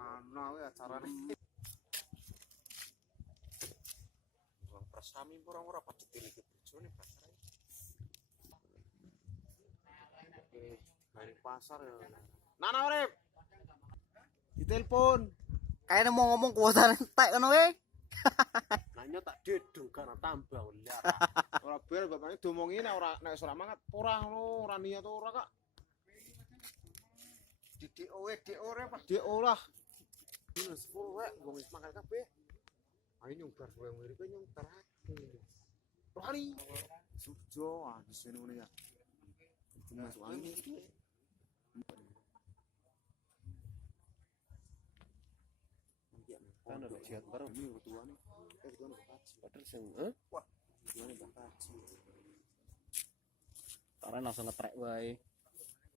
Ana kuwi acarane. Wong persami ora padha iki bojone pasar. Dari pasar ya. Nana urip. Ditelepon. Kayaknya mau ngomong kuota entek ngono we. Nanya tak dedung karena tambah liar. Ora ber bapaknya diomongi nek ora mangat ora ngono, ora niat ora kak. Di ora Pak. Di ora. Dino 10 rek wong wis makan kabeh. Ayo nyungkar kowe ngiripe nyungkarake. Rani. Sujo di sini ngene ya. Masuk angin iki. Kan ada siat bareng ini ketuane. Ketuane bakaji. Padahal sing wah, ketuane bakaji. Karena langsung ngetrek wae.